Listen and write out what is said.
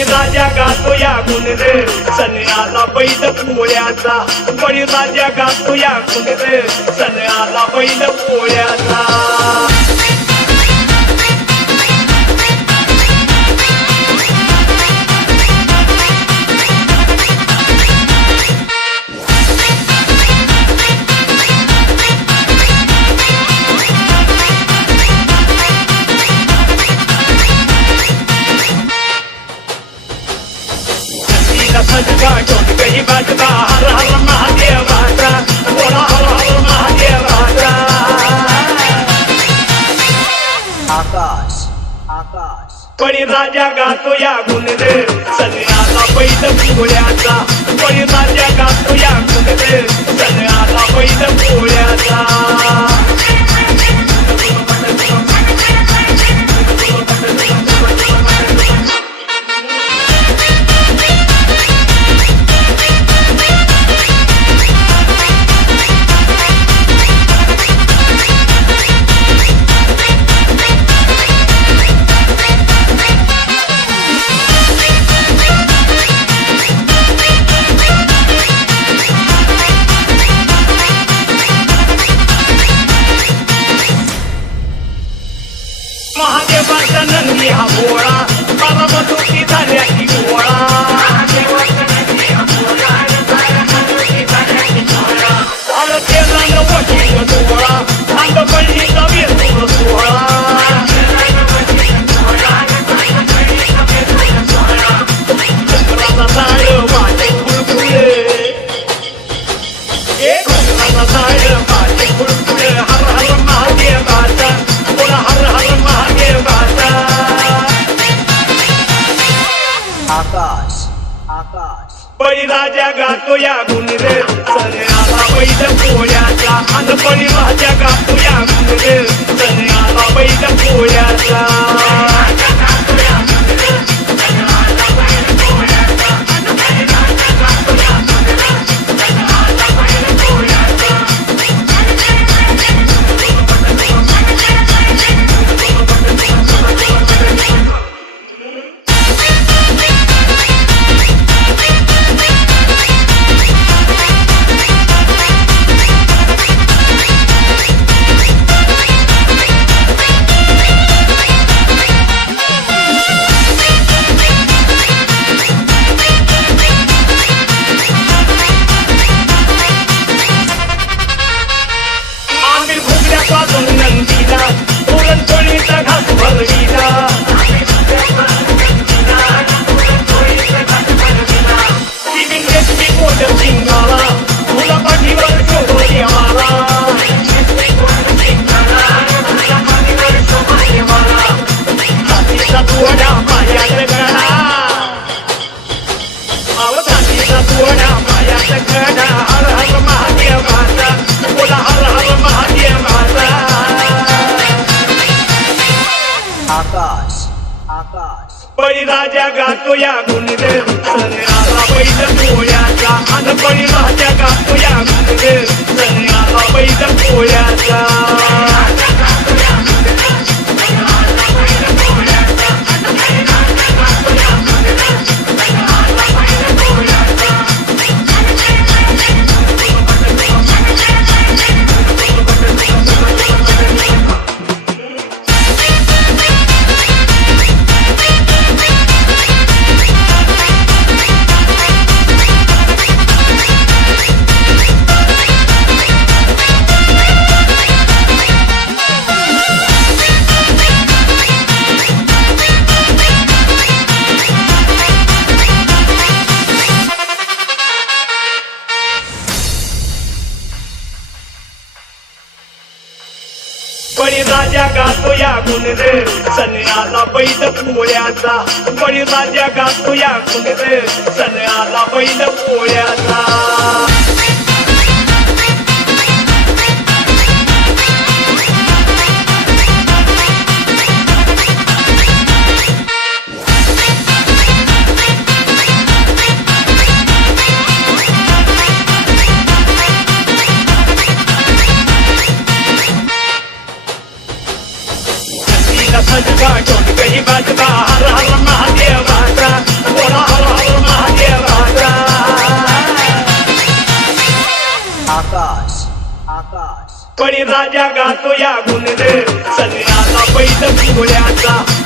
बळीराजा गातो या गुण रे सण आला बैल पोळ्याचा बळीराजा गातो या गुण रे सण आला बैल पोळ्याचा हर हर महादेवाचा बोला हर हर महादेवाचा आकाश आकाश बळीराजा गातो या गुण रे सण आला बैल पोळ्याचा बळीराजा गातो या गुण रे सण आला बैल पोळ्याचा महादेवाचा नंदी हा भोळा बाबामधुकी झाल्याची गोळा आलं केला न वशील डोळा अंग पडलीचा वेसूर सोहळा डोंगराचा झाड माझे फुलफुले डोंगराचा झाड माझे फुलफुले हर हर महादेवाचा बोला हर हर महादेवाचा आकाश आकाश बळीराजा गातो या गुण रे सण आला बैल पोळ्याचा आणि बळीराजा गातो या गुण रे सण आला बैल पोळ्याचा आकाश आकाश बळीराजा गातो या गुण रे सण आला बैल पोळ्याचा आणि बळीराजा गातो या गुण रे सण आला बैल पोळ्याचा बळीराजा गातो या गुण रे सण आला बैल पोळ्याचा बळीराजा गातो या गुण रे सण आला बैल पोळ्याचा हर हर महादेवाचा माझ्या गातो या गुण रे सण आला बैल पोळ्याचा